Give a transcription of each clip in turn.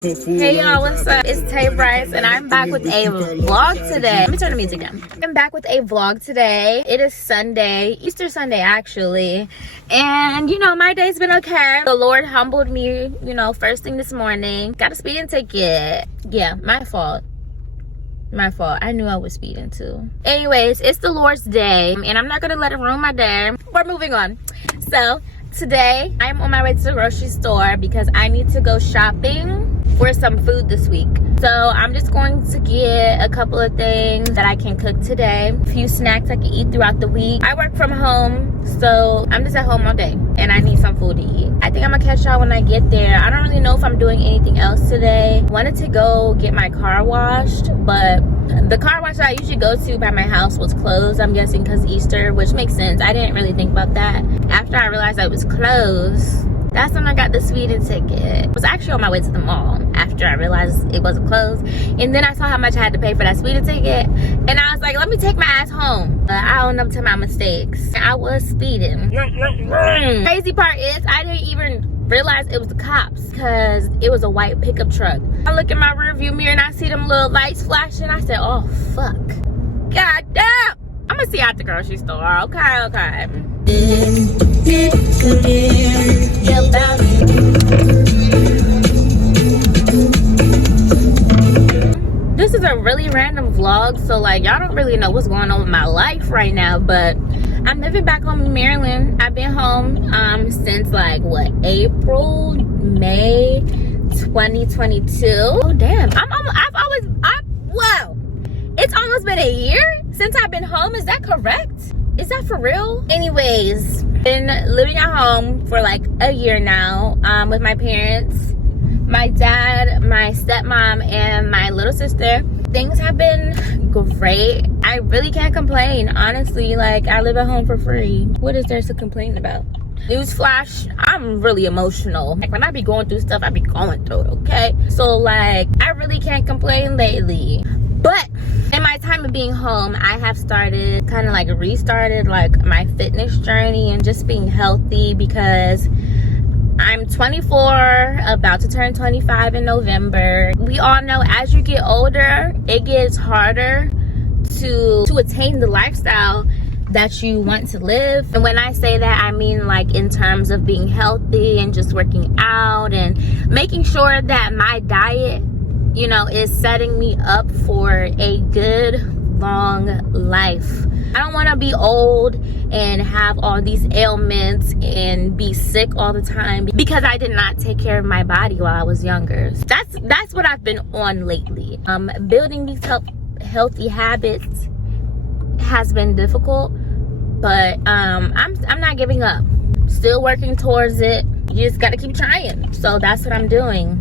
Hey y'all, what's up? It's Tay Bryce and I'm back with a vlog today. Let me turn the music down. I'm back with a vlog today. It is Sunday, Easter Sunday actually. And you know, my day's been okay. The Lord humbled me, you know, first thing this morning. Got a speeding ticket. Yeah, my fault. My fault. I knew I was speeding too. Anyways, it's the Lord's day and I'm not gonna let it ruin my day. We're moving on. So today I'm on my way to the grocery store because I need to go shopping for some food this week. So I'm just going to get a couple of things that I can cook today, a few snacks I can eat throughout the week. I work from home, so I'm just at home all day and I need some food to eat. I think I'm gonna catch y'all when I get there. I don't really know if I'm doing anything else today. Wanted to go get my car washed, but the car wash that I usually go to by my house was closed. I'm guessing because Easter, which makes sense. I didn't really think about that. After I realized it was closed, that's when I got the speeding ticket. I was actually on my way to the mall after I realized it wasn't closed. And then I saw how much I had to pay for that speeding ticket. And I was like, let me take my ass home. I own up to my mistakes. I was speeding. Crazy part is I didn't even realize it was the cops because it was a white pickup truck. I look in my rearview mirror and I see them little lights flashing. I said, oh, fuck. God damn. I'm gonna see you at the grocery store. Okay. This is a really random vlog, so like y'all don't really know what's going on with my life right now, but I'm living back home in Maryland. I've been home since like what, April, May 2022. Oh damn, whoa, it's almost been a year since I've been home. Is that correct? Is that for real? Anyways, been living at home for like a year now with my parents, my dad, my stepmom, and my little sister. Things have been great. I really can't complain, honestly. Like, I live at home for free. What is there to complain about? Newsflash, I'm really emotional. Like, when I be going through stuff, I be going through it, okay? So like, I really can't complain lately. But in my time of being home, I have started, kind of like restarted like my fitness journey and just being healthy, because I'm 24, about to turn 25 in November. We all know as you get older, it gets harder to attain the lifestyle that you want to live. And when I say that, I mean like in terms of being healthy and just working out and making sure that my diet, you know, is setting me up for a good long life. I don't want to be old and have all these ailments and be sick all the time because I did not take care of my body while I was younger. That's what I've been on lately. Building these healthy habits has been difficult, but I'm not giving up. Still working towards it. You just got to keep trying. So that's what I'm doing.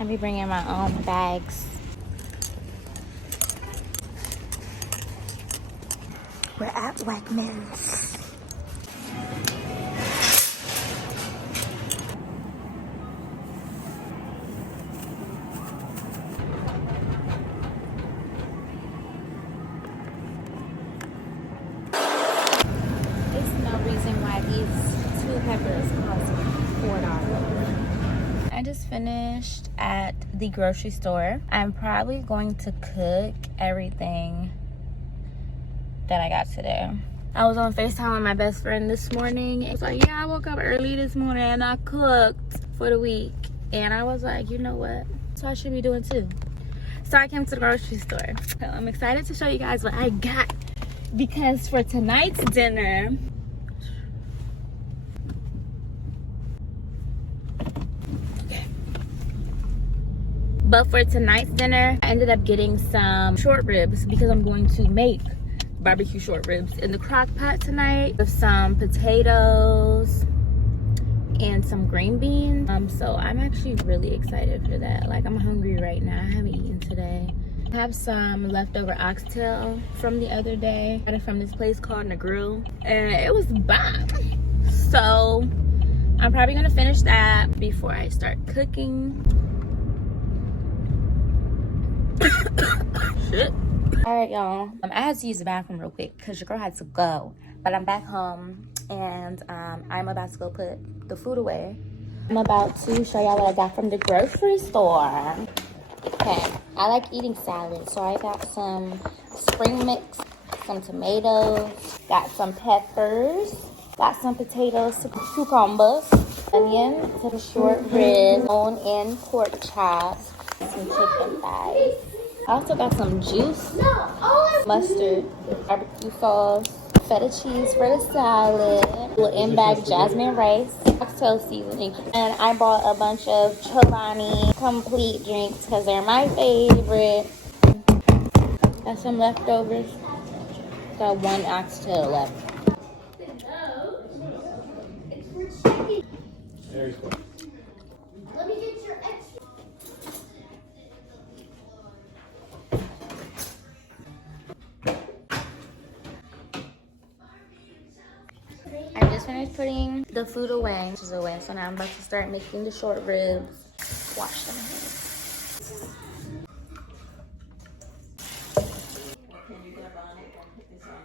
I'll be bringing my own bags. We're at Wegmans. There's no reason why these 2 peppers cost $4. I just finished at the grocery store. I'm probably going to cook everything that I got today. I was on FaceTime with my best friend this morning. It was like, yeah, I woke up early this morning and I cooked for the week. And I was like, you know what? That's what I should be doing too. So I came to the grocery store. So I'm excited to show you guys what I got, because for tonight's dinner, I ended up getting some short ribs because I'm going to make barbecue short ribs in the crock pot tonight with some potatoes and some green beans. So I'm actually really excited for that. Like, I'm hungry right now. I haven't eaten today. I have some leftover oxtail from the other day. Got it from this place called The Grill, and it was bomb. So I'm probably gonna finish that before I start cooking. Shit. All right, y'all. I had to use the bathroom real quick because your girl had to go. But I'm back home and I'm about to go put the food away. I'm about to show y'all what I got from the grocery store. Okay, I like eating salad, so I got some spring mix, some tomatoes, got some peppers, got some potatoes, some cucumbers, onion for the short ribs, bone-in pork chops, some chicken thighs. I also got some juice, mustard, barbecue sauce, feta cheese for the salad, a little in-bag jasmine rice, oxtail seasoning, and I bought a bunch of Chobani complete drinks because they're my favorite. Got some leftovers. Got one oxtail left. Let me get your extra. I just finished putting the food away, so now I'm about to start making the short ribs. Wash them.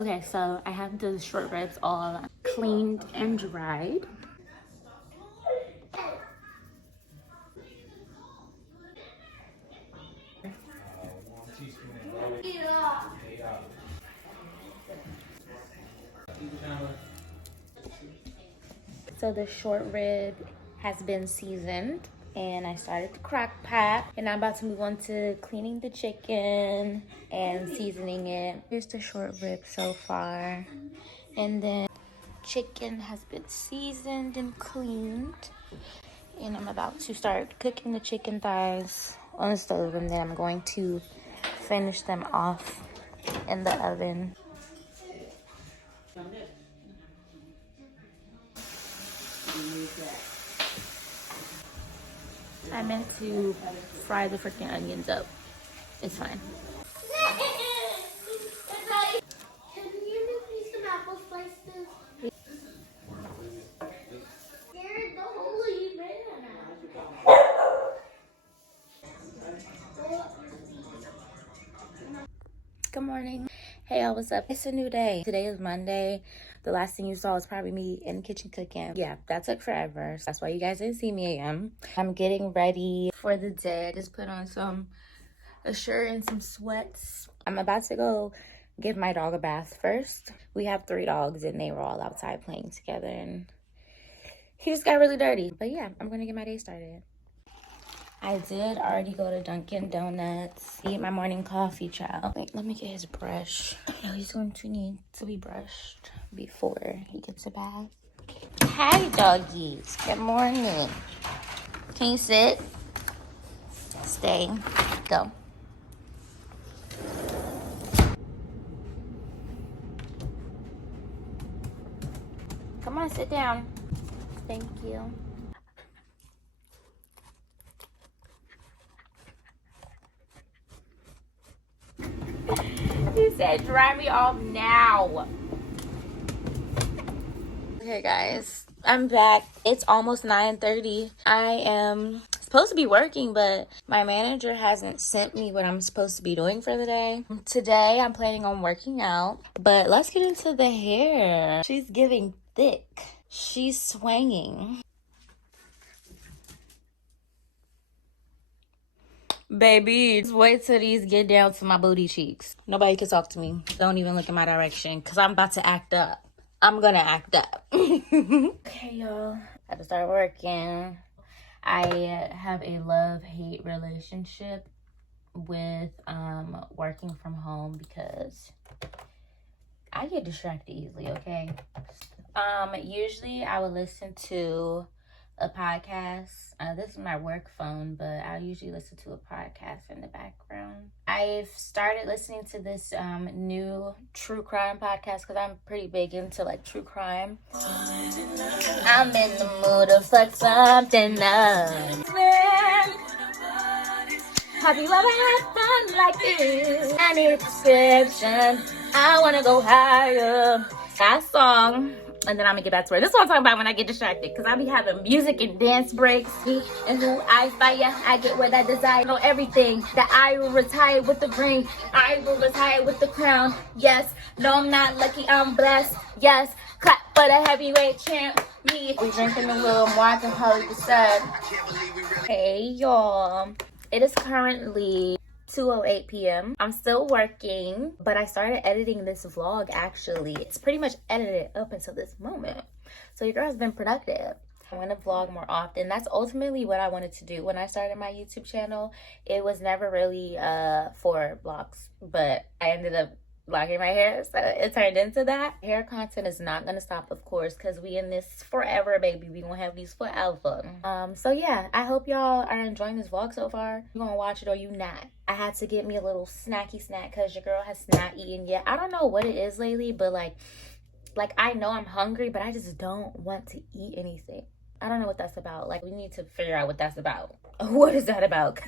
Okay, so I have the short ribs all cleaned and dried. So the short rib has been seasoned and I started the crock pot, and I'm about to move on to cleaning the chicken and seasoning it. Here's the short rib so far, and then chicken has been seasoned and cleaned, and I'm about to start cooking the chicken thighs on the stove, and then I'm going to finish them off in the oven. I meant to fry the freaking onions up. It's fine. Can you make me some apple slices? Scared the holy man. Good morning. Hey, y'all, what's up? It's a new day. Today is Monday. The last thing you saw was probably me in the kitchen cooking. Yeah, that took forever. So that's why you guys didn't see me again. I'm getting ready for the day. I just put on a shirt and some sweats. I'm about to go give my dog a bath first. We have 3 dogs and they were all outside playing together and he just got really dirty. But yeah, I'm gonna get my day started. I did already go to Dunkin' Donuts, eat my morning coffee, child. Wait, let me get his brush. He's going to need to be brushed before he gets a bath. Hi, doggies. Good morning. Can you sit? Stay. Go. Come on, sit down. Thank you. He said, dry me off now. Okay, guys, I'm back. It's almost 9:30. I am supposed to be working, but my manager hasn't sent me what I'm supposed to be doing for the day. Today, I'm planning on working out, but let's get into the hair. She's giving thick. She's swinging. Baby, just wait till these get down to my booty cheeks. Nobody can talk to me. Don't even look in my direction because I'm about to act up. I'm gonna act up. Okay, y'all. I have to start working. I have a love-hate relationship with working from home because I get distracted easily, okay? Usually I would listen to a podcast. This is my work phone, but I usually listen to a podcast in the background. I've started listening to this new true crime podcast because I'm pretty big into like true crime. I'm in the mood to fuck something up. Have you ever had fun like this? I need a prescription. I wanna go higher. That song. And then I'm gonna get back to it. This is what I'm talking about when I get distracted, because I be having music and dance breaks. And who I fire, I get what I desire. Know everything that I will retire with the ring. I will retire with the crown. Yes, no, I'm not lucky, I'm blessed. Yes, clap for the heavyweight champ. Me, we drinking a little more than Holly said. Hey y'all, it is currently 2:08 p.m. I'm still working, but I started editing this vlog actually. It's pretty much edited up until this moment. So your girl's been productive. I want to vlog more often. That's ultimately what I wanted to do when I started my YouTube channel. It was never really for vlogs, but I ended up vlogging my hair, so it turned into that. Hair content is not gonna stop, of course, because we in this forever, baby. We gonna have these forever. So yeah, I hope y'all are enjoying this vlog so far. You gonna watch it or you not? I had to get me a little snacky snack because your girl has not eaten yet. I don't know what it is lately, but like I know I'm hungry, but I just don't want to eat anything. I don't know what that's about. Like, we need to figure out what that's about. What is that about?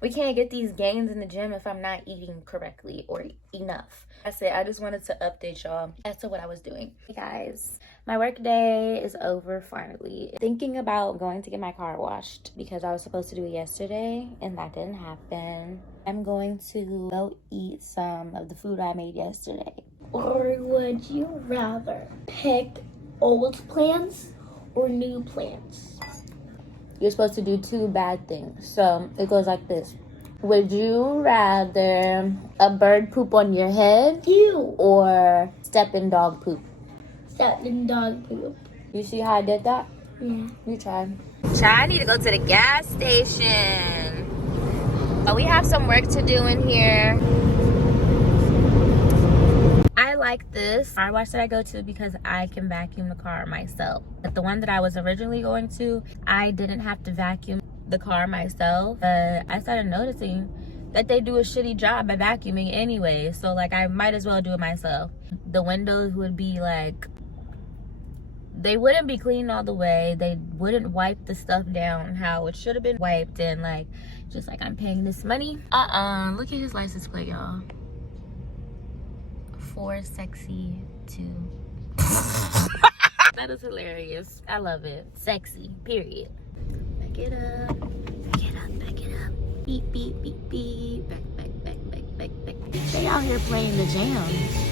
We can't get these gains in the gym if I'm not eating correctly or enough. That's it. I just wanted to update y'all as to what I was doing. Hey guys, my work day is over finally. Thinking about going to get my car washed because I was supposed to do it yesterday and that didn't happen. I'm going to go eat some of the food I made yesterday. Or would you rather pick old plans or new plants? You're supposed to do two bad things. So it goes like this. Would you rather a bird poop on your head? Ew. Or step in dog poop? Step in dog poop. You see how I did that? Yeah. You tried. I need to go to the gas station. Oh, we have some work to do in here. I like this car wash that I go to because I can vacuum the car myself. But the one that I was originally going to, I didn't have to vacuum the car myself. But I started noticing that they do a shitty job at vacuuming anyway. So like I might as well do it myself. The windows would be like, they wouldn't be clean all the way. They wouldn't wipe the stuff down how it should have been wiped. And like, just like I'm paying this money. Look at his license plate, y'all. 4 sexy 2. That is hilarious. I love it. Sexy, period. Back it up. Back it up. Back it up. Beep, beep, beep, beep. Back, back, back, back, back, back. They out here playing the jams.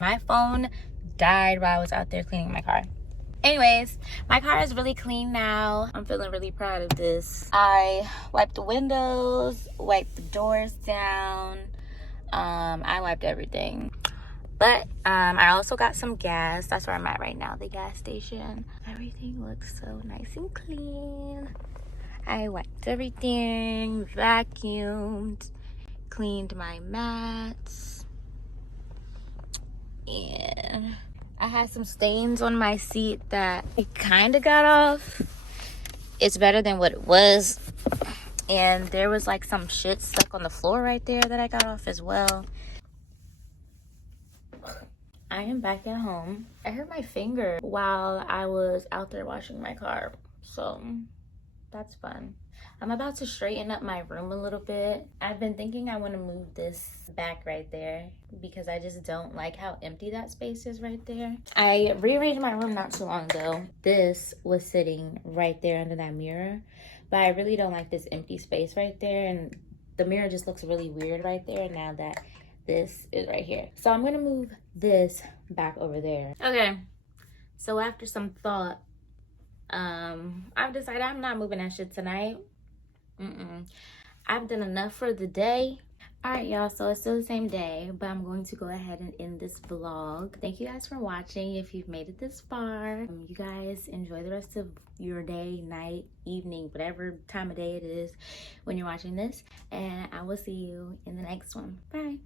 My phone died while I was out there cleaning my car. Anyways, my car is really clean now. I'm feeling really proud of this. I wiped the windows, wiped the doors down. I wiped everything. But I also got some gas. That's where I'm at right now, the gas station. Everything looks so nice and clean. I wiped everything, vacuumed, cleaned my mats. And I had some stains on my seat that I kind of got off. It's better than what it was. And there was like some shit stuck on the floor right there that I got off as well. I am back at home. I hurt my finger while I was out there washing my car. So that's fun. I'm about to straighten up my room a little bit. I've been thinking I want to move this back right there because I just don't like how empty that space is right there. I rearranged my room not too long ago. This was sitting right there under that mirror, but I really don't like this empty space right there, and the mirror just looks really weird right there now that this is right here. So I'm gonna move this back over there. Okay, so after some thought, I've decided I'm not moving that shit tonight. I've done enough for the day. All right, y'all, so it's still the same day, but I'm going to go ahead and end this vlog. Thank you guys for watching. If you've made it this far, you guys enjoy the rest of your day, night, evening, whatever time of day it is when you're watching this, and I will see you in the next one. Bye.